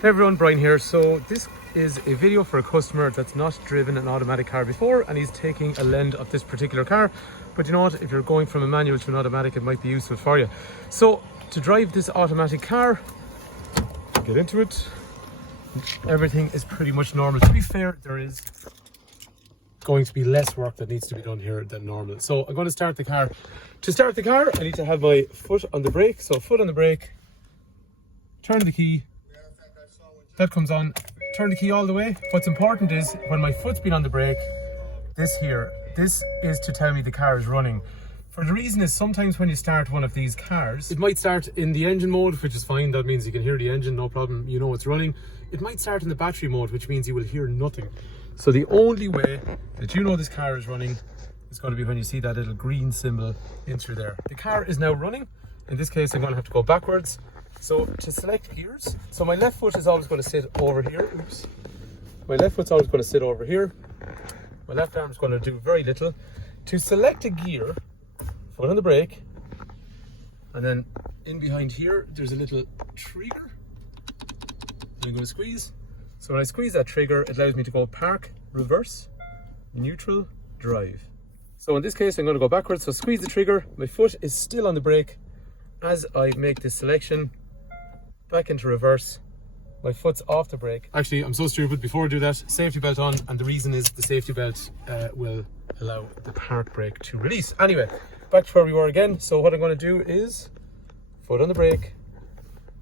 Hey everyone, Brian here. So this is a video for a customer that's not driven an automatic car before and he's taking a lend of this particular car. But you know what, if you're going from a manual to an automatic, it might be useful for you. So to drive this automatic car, get into it, everything is pretty much normal. To be fair, there is going to be less work that needs to be done here than normal. So I'm going to start the car. To start the car, I need to have my foot on the brake. So foot on the brake, turn the key. That comes on, turn the key all the way. What's important is when my foot's been on the brake, this is to tell me the car is running. For the reason is sometimes when you start one of these cars, it might start in the engine mode, which is fine. That means you can hear the engine, no problem. You know it's running. It might start in the battery mode, which means you will hear nothing. So the only way that you know this car is running is going to be when you see that little green symbol in through there. The car is now running. In this case, I'm going to have to go backwards. So to select gears, so my left foot is always going to sit over here. Oops. My left foot's always going to sit over here. My left arm is going to do very little. To select a gear, foot on the brake, and then in behind here, there's a little trigger. I'm going to squeeze. So when I squeeze that trigger, it allows me to go park, reverse, neutral, drive. So in this case, I'm going to go backwards. So squeeze the trigger. My foot is still on the brake. As I make this selection, back into reverse, my foot's off the brake. Actually, I'm so stupid. Before I do that, safety belt on, and the reason is the safety belt will allow the park brake to release. Anyway, back to where we were again. So what I'm going to do is foot on the brake,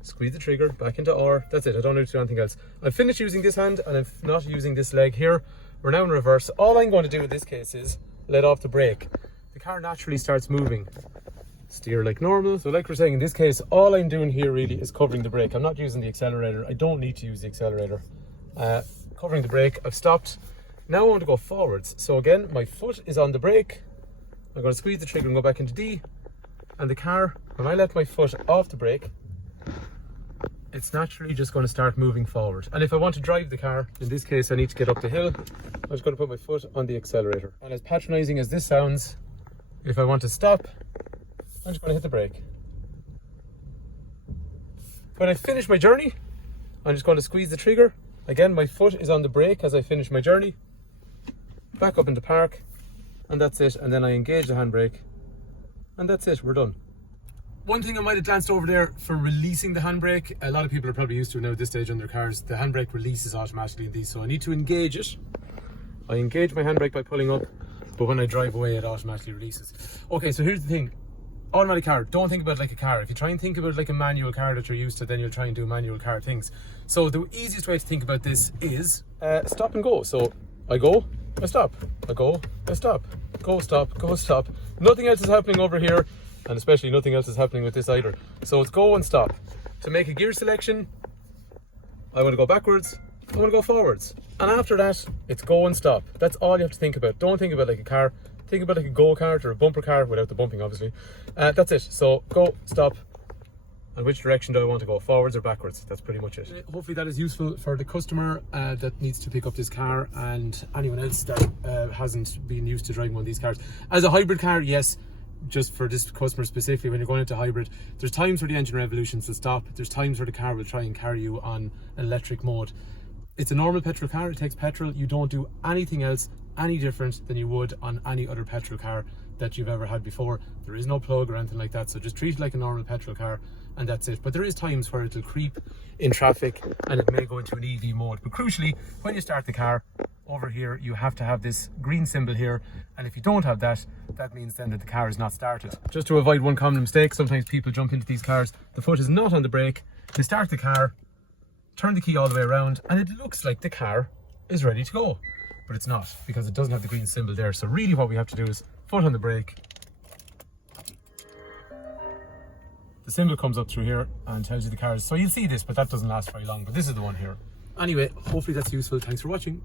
squeeze the trigger, back into R. That's it. I don't need to do anything else. I've finished using this hand and I'm not using this leg here. We're now in reverse. All I'm going to do in this case is let off the brake. The car naturally starts moving. Steer like normal. So like we're saying, in this case, all I'm doing here really is covering the brake. I'm not using the accelerator. I don't need to use the accelerator. Covering the brake, I've stopped. Now I want to go forwards. So again, my foot is on the brake. I'm going to squeeze the trigger and go back into D. And the car, when I let my foot off the brake, it's naturally just going to start moving forward. And if I want to drive the car, in this case, I need to get up the hill. I'm just going to put my foot on the accelerator. And as patronizing as this sounds, if I want to stop, I'm just going to hit the brake. When I finish my journey, I'm just going to squeeze the trigger. Again, my foot is on the brake as I finish my journey. Back up into park, and that's it. And then I engage the handbrake, and that's it, we're done. One thing I might have glanced over there for releasing the handbrake, a lot of people are probably used to it now at this stage on their cars. The handbrake releases automatically in these, so I need to engage it. I engage my handbrake by pulling up, but when I drive away, it automatically releases. Okay, so here's the thing. Automatic car, don't think about it like a car. If you try and think about it like a manual car that you're used to, then you'll try and do manual car things. So the easiest way to think about this is stop and go. So I go, I stop, I go, I stop, go, stop, go, stop. Nothing else is happening over here, and especially nothing else is happening with this either. So it's go and stop. To make a gear selection, I want to go backwards, I want to go forwards. And after that, it's go and stop. That's all you have to think about. Don't think about it like a car. Think about it like a go-kart or a bumper car, without the bumping obviously. That's it. So go, stop, and which direction do I want to go, forwards or backwards? That's pretty much it. Hopefully that is useful for the customer that needs to pick up this car, and anyone else that hasn't been used to driving one of these cars. As a hybrid car, yes, just for this customer specifically, when you're going into hybrid, there's times where the engine revolutions will stop. There's times where the car will try and carry you on electric mode. It's a normal petrol car, it takes petrol. You don't do anything else any different than you would on any other petrol car that you've ever had before. There is no plug or anything like that, so just treat it like a normal petrol car, and that's it. But there is times where it'll creep in traffic and it may go into an EV mode. But crucially, when you start the car, over here you have to have this green symbol here, and if you don't have that, that means then that the car is not started. Just to avoid one common mistake, sometimes people jump into these cars, the foot is not on the brake, they start the car, turn the key all the way around, and it looks like the car is ready to go. But it's not, because it doesn't have the green symbol there. So really what we have to do is foot on the brake. The symbol comes up through here and tells you the car is, so you'll see this, but that doesn't last very long, but this is the one here. Anyway, hopefully that's useful. Thanks for watching.